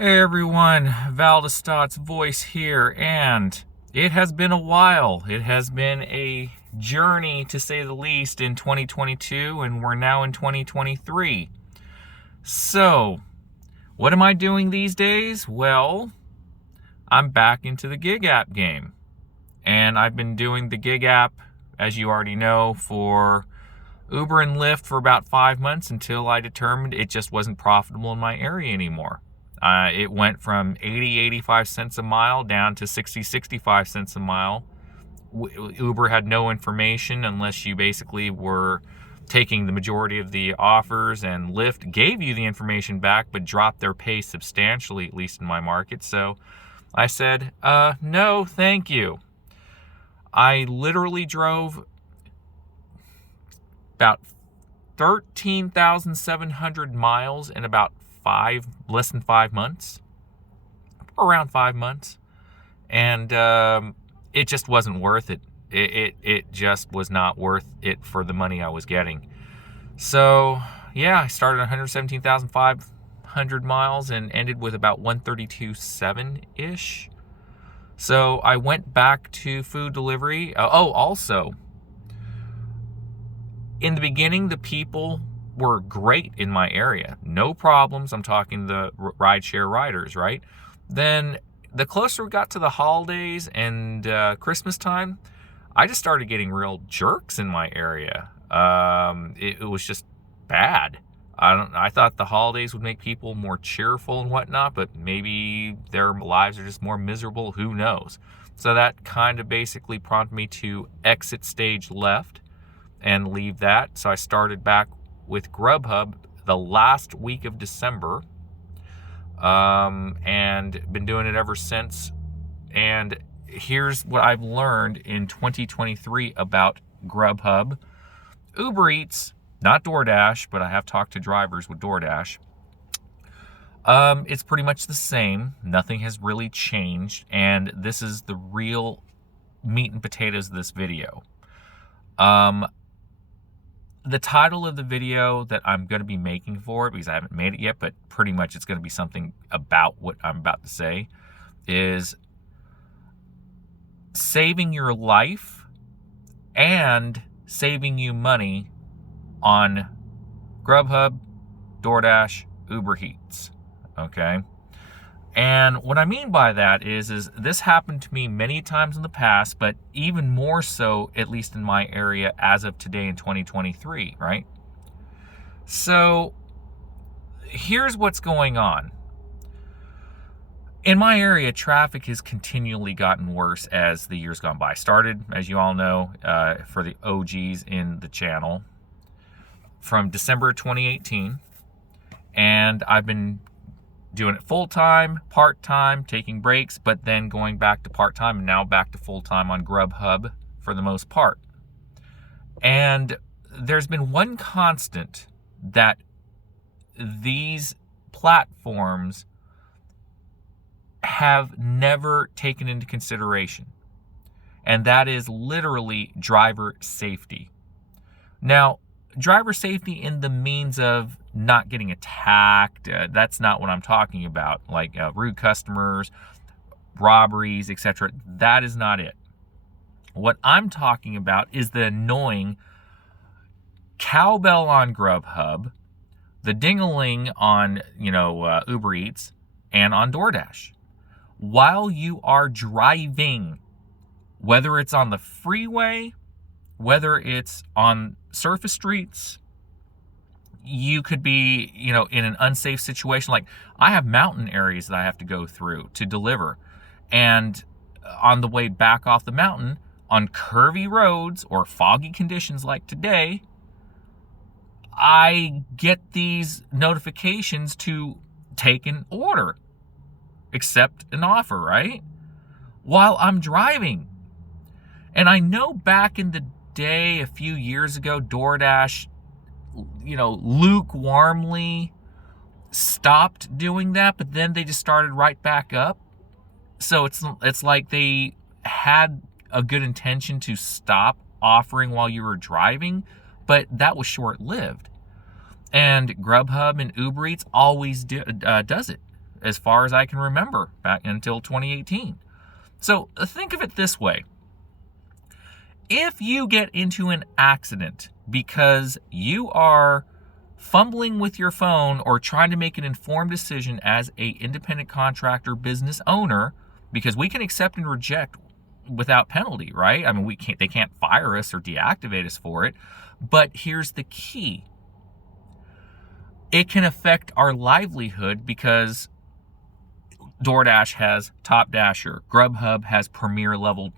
Hey everyone, Valdestott's voice here, and it has been a while. It has been a journey, to say the least, in 2022, and we're now in 2023. So, what am I doing these days? Well, I'm back into the gig app game. And I've been doing the gig app, as you already know, for Uber and Lyft for about 5 months until I determined it just wasn't profitable in my area anymore. It went from 80, 85 cents a mile down to 60, 65 cents a mile. Uber had no information unless you basically were taking the majority of the offers, and Lyft gave you the information back but dropped their pay substantially, at least in my market. So I said, no, thank you. I literally drove about 13,700 miles in about less than 5 months, around 5 months, and it just wasn't worth it. It just was not worth it for the money I was getting. So yeah, I started 117,500 miles and ended with about 132.7 ish. So I went back to food delivery. Also, in the beginning, the people were great in my area. No problems. I'm talking the rideshare riders, right? Then the closer we got to the holidays and Christmas time, I just started getting real jerks in my area. It was just bad. I thought the holidays would make people more cheerful and whatnot, but maybe their lives are just more miserable. Who knows? So that kind of basically prompted me to exit stage left and leave that. So I started back with GrubHub the last week of December, and been doing it ever since. And here's what I've learned in 2023 about GrubHub. UberEats, not Doordash, but I have talked to drivers with Doordash. It's pretty much the same. Nothing has really changed, and this is the real meat and potatoes of this video. The title of the video that I'm going to be making for it, because I haven't made it yet, but pretty much it's going to be something about what I'm about to say, is saving your life and saving you money on GrubHub, DoorDash, UberEats. Okay? And what I mean by that is this happened to me many times in the past, but even more so, at least in my area, as of today in 2023, right? So here's what's going on. In my area, traffic has continually gotten worse as the years gone by. Started, as you all know, for the OGs in the channel, from December 2018, and I've been doing it full-time, part-time, taking breaks, but then going back to part-time and now back to full-time on GrubHub for the most part. And there's been one constant that these platforms have never taken into consideration, and that is literally driver safety. Now, driver safety in the means of not getting attacked, that's not what I'm talking about, like rude customers, robberies, etc. That is not it. What I'm talking about is the annoying cowbell on GrubHub, the ding-a-ling on Uber Eats, and on DoorDash while you are driving, whether it's on the freeway, whether it's on surface streets. You could be, in an unsafe situation. Like, I have mountain areas that I have to go through to deliver. And on the way back off the mountain, on curvy roads or foggy conditions like today, I get these notifications to take an order, accept an offer, right? While I'm driving. And I know back in the day, a few years ago, DoorDash, lukewarmly stopped doing that, but then they just started right back up. So it's like they had a good intention to stop offering while you were driving, but that was short-lived. And GrubHub and UberEats always does it. as far as I can remember, back until 2018. So think of it this way. If you get into an accident because you are fumbling with your phone or trying to make an informed decision as a independent contractor business owner, because we can accept and reject without penalty, right? I mean, they can't fire us or deactivate us for it. But here's the key. It can affect our livelihood because Doordash has Top Dasher, GrubHub has premier level,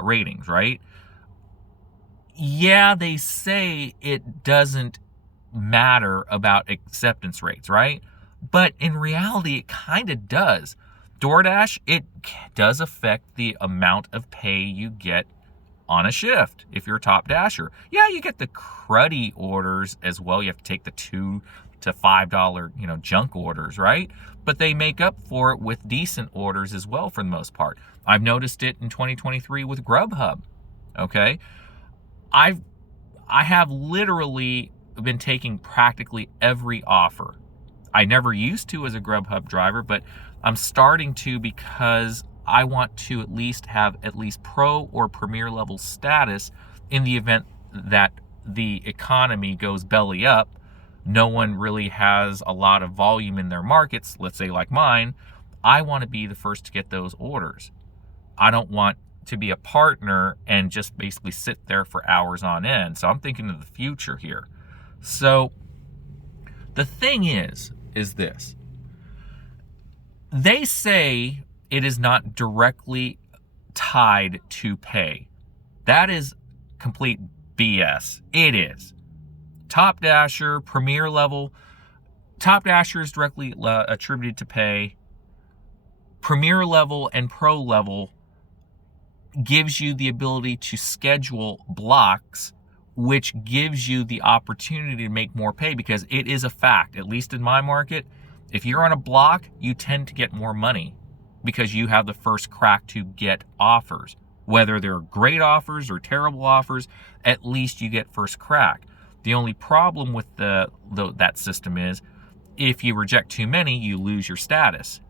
ratings, right? Yeah, they say it doesn't matter about acceptance rates, right? But in reality, it kind of does. DoorDash, it does affect the amount of pay you get on a shift if you're a Top Dasher. Yeah, you get the cruddy orders as well. You have to take the $2 to $5, junk orders, right? But they make up for it with decent orders as well for the most part. I've noticed it in 2023 with GrubHub. Okay, I have literally been taking practically every offer. I never used to as a GrubHub driver, but I'm starting to because I want to at least have at least pro or premier level status in the event that the economy goes belly up. No one really has a lot of volume in their markets, let's say like mine. I want to be the first to get those orders. I don't want to be a partner and just basically sit there for hours on end. So I'm thinking of the future here. So the thing is this. They say it is not directly tied to pay. That is complete BS. It is. Top Dasher, premier level. Top Dasher is directly attributed to pay. Premier level and pro level gives you the ability to schedule blocks, which gives you the opportunity to make more pay, because it is a fact, at least in my market, if you're on a block, you tend to get more money because you have the first crack to get offers. Whether they're great offers or terrible offers, at least you get first crack. The only problem with that system is if you reject too many, you lose your status.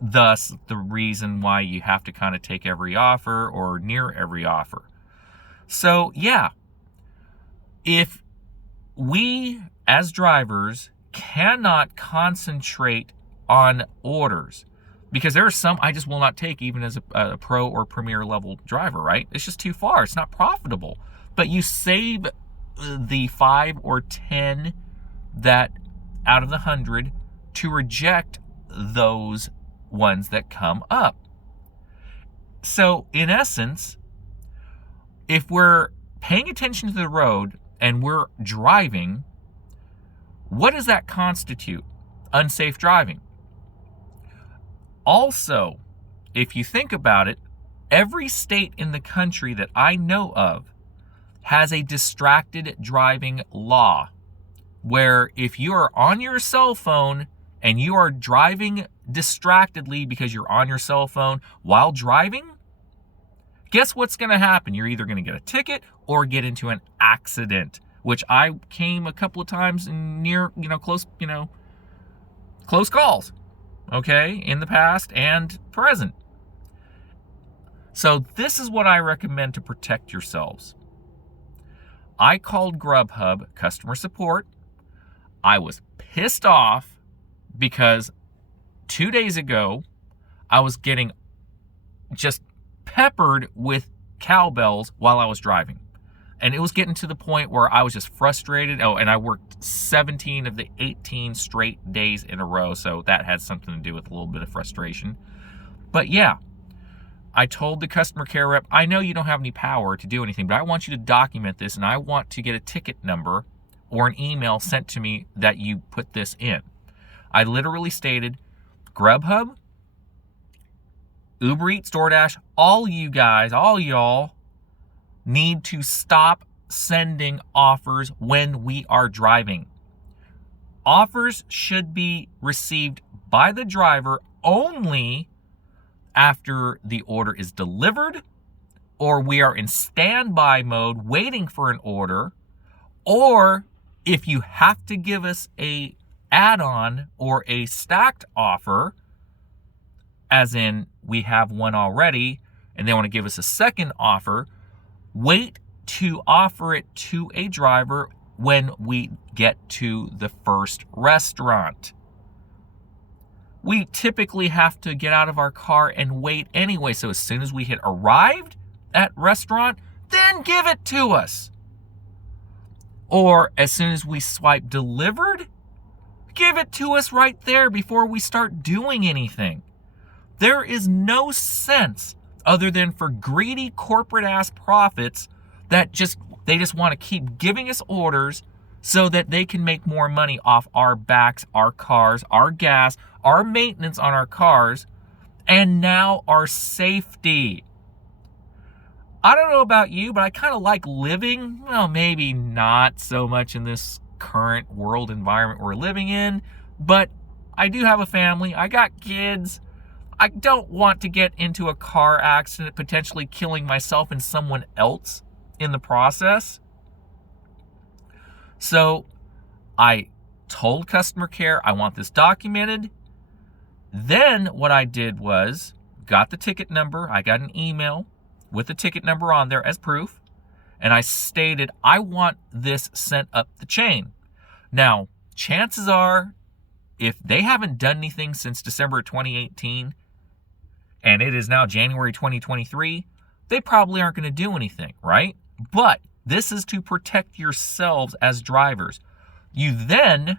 Thus, the reason why you have to kind of take every offer or near every offer. So, yeah, if we as drivers cannot concentrate on orders, because there are some I just will not take even as a pro or premier level driver, right? It's just too far. It's not profitable. But you save the 5 or 10 that out of the 100 to reject those ones that come up. So in essence, if we're paying attention to the road and we're driving, what does that constitute? Unsafe driving. Also, if you think about it, every state in the country that I know of has a distracted driving law, where if you are on your cell phone and you are driving distractedly because you're on your cell phone while driving, guess what's going to happen? You're either going to get a ticket or get into an accident, which I came a couple of times near, close calls, okay, in the past and present. So this is what I recommend to protect yourselves. I called GrubHub customer support. I was pissed off because 2 days ago, I was getting just peppered with cowbells while I was driving. And it was getting to the point where I was just frustrated. Oh, and I worked 17 of the 18 straight days in a row. So that had something to do with a little bit of frustration. But yeah, I told the customer care rep, I know you don't have any power to do anything, but I want you to document this and I want to get a ticket number or an email sent to me that you put this in. I literally stated, GrubHub, UberEats, Doordash, all you guys, all y'all need to stop sending offers when we are driving. Offers should be received by the driver only after the order is delivered, or we are in standby mode waiting for an order, or if you have to give us a add-on or a stacked offer, as in we have one already and they want to give us a second offer, wait to offer it to a driver when we get to the first restaurant. We typically have to get out of our car and wait anyway. So as soon as we hit arrived at restaurant, then give it to us. Or as soon as we swipe delivered, give it to us right there before we start doing anything. There is no sense other than for greedy corporate ass profits that they just want to keep giving us orders so that they can make more money off our backs, our cars, our gas, our maintenance on our cars, and now our safety. I don't know about you, but I kind of like living, well, maybe not so much in this current world environment we're living in, but I do have a family. I got kids. I don't want to get into a car accident, potentially killing myself and someone else in the process. So I told customer care I want this documented. Then what I did was got the ticket number. I got an email with the ticket number on there as proof. And I stated I want this sent up the chain. Now, chances are, if they haven't done anything since December 2018, and it is now January 2023, they probably aren't going to do anything, right? But this is to protect yourselves as drivers. You then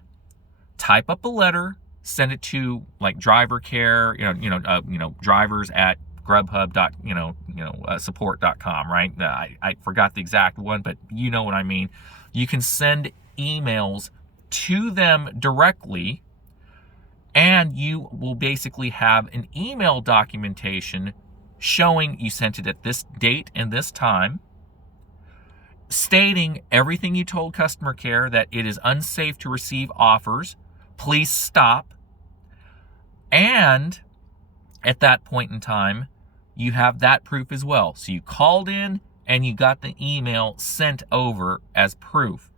type up a letter, send it to like driver care, drivers at GrubHub support.com, right? I forgot the exact one, but you know what I mean. You can send emails to them directly, and you will basically have an email documentation showing you sent it at this date and this time, stating everything you told customer care, that it is unsafe to receive offers, please stop. And at that point in time, you have that proof as well. So you called in and you got the email sent over as proof.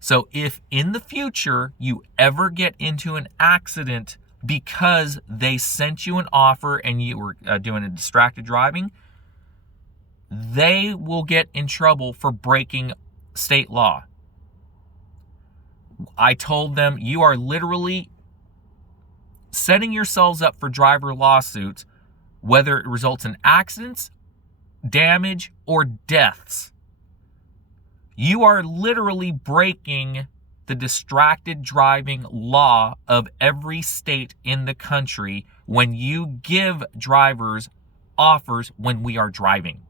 So if in the future you ever get into an accident because they sent you an offer and you were doing a distracted driving, they will get in trouble for breaking state law. I told them, you are literally setting yourselves up for driver lawsuits, whether it results in accidents, damage, or deaths. You are literally breaking the distracted driving law of every state in the country when you give drivers offers when we are driving.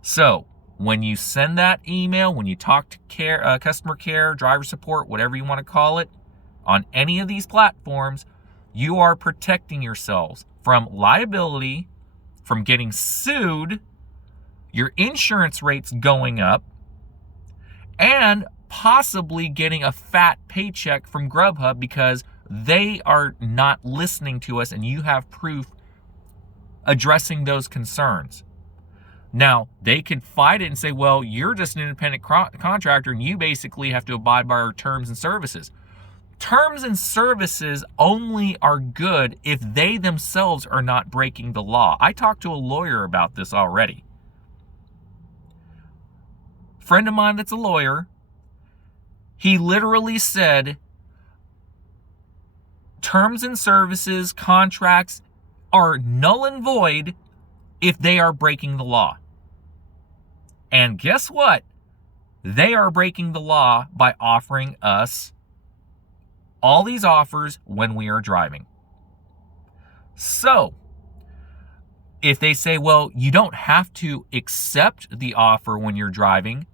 So when you send that email, when you talk to customer care, driver support, whatever you want to call it, on any of these platforms, you are protecting yourselves from liability, from getting sued, your insurance rates going up, and possibly getting a fat paycheck from GrubHub because they are not listening to us and you have proof addressing those concerns. Now, they could fight it and say, well, you're just an independent contractor and you basically have to abide by our terms and services. Terms and services only are good if they themselves are not breaking the law. I talked to a lawyer about this already. Friend of mine that's a lawyer, he literally said terms and services, contracts are null and void if they are breaking the law. And guess what? They are breaking the law by offering us all these offers when we are driving. So, if they say, well, you don't have to accept the offer when you're driving,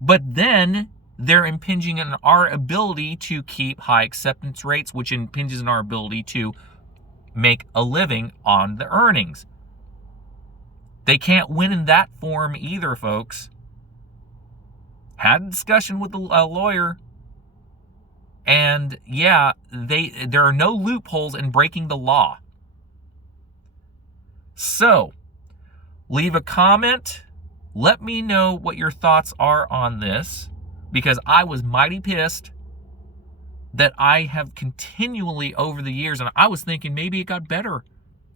but then they're impinging on our ability to keep high acceptance rates, which impinges on our ability to make a living on the earnings. They can't win in that form either, folks. Had a discussion with a lawyer, and yeah, there are no loopholes in breaking the law. So, leave a comment. Let me know what your thoughts are on this, because I was mighty pissed. that I have continually over the years, and I was thinking maybe it got better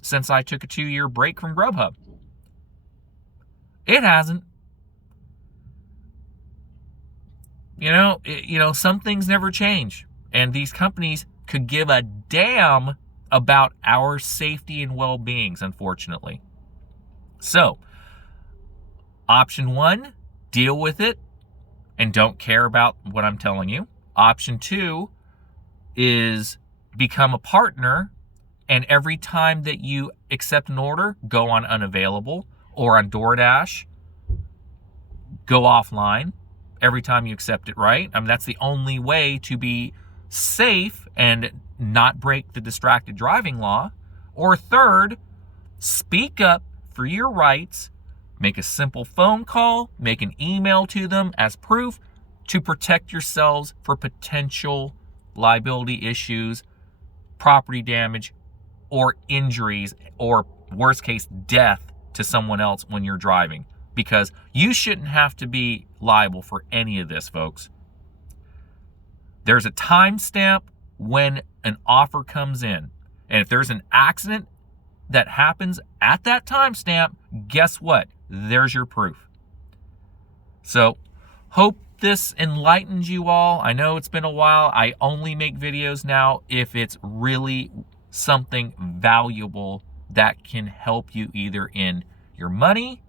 since I took a 2-year break from GrubHub. It hasn't. Some things never change, and these companies could give a damn about our safety and well-beings, unfortunately. So, option 1, deal with it and don't care about what I'm telling you. Option 2 is become a partner, and every time that you accept an order, go on unavailable or on Doordash, go offline every time you accept it, right? I mean, that's the only way to be safe and not break the distracted driving law. Or third, speak up for your rights, make a simple phone call, make an email to them as proof to protect yourselves for potential liability issues, property damage, or injuries, or worst case, death to someone else when you're driving. Because you shouldn't have to be liable for any of this, folks. There's a timestamp when an offer comes in. And if there's an accident that happens at that timestamp, guess what? There's your proof. So, hope this enlightens you all. I know it's been a while. I only make videos now if it's really something valuable that can help you either in your money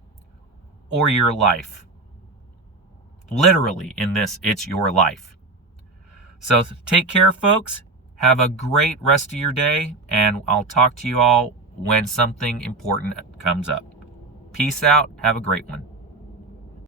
or your life. Literally, in this, it's your life. So take care, folks. Have a great rest of your day, and I'll talk to you all when something important comes up. Peace out. Have a great one.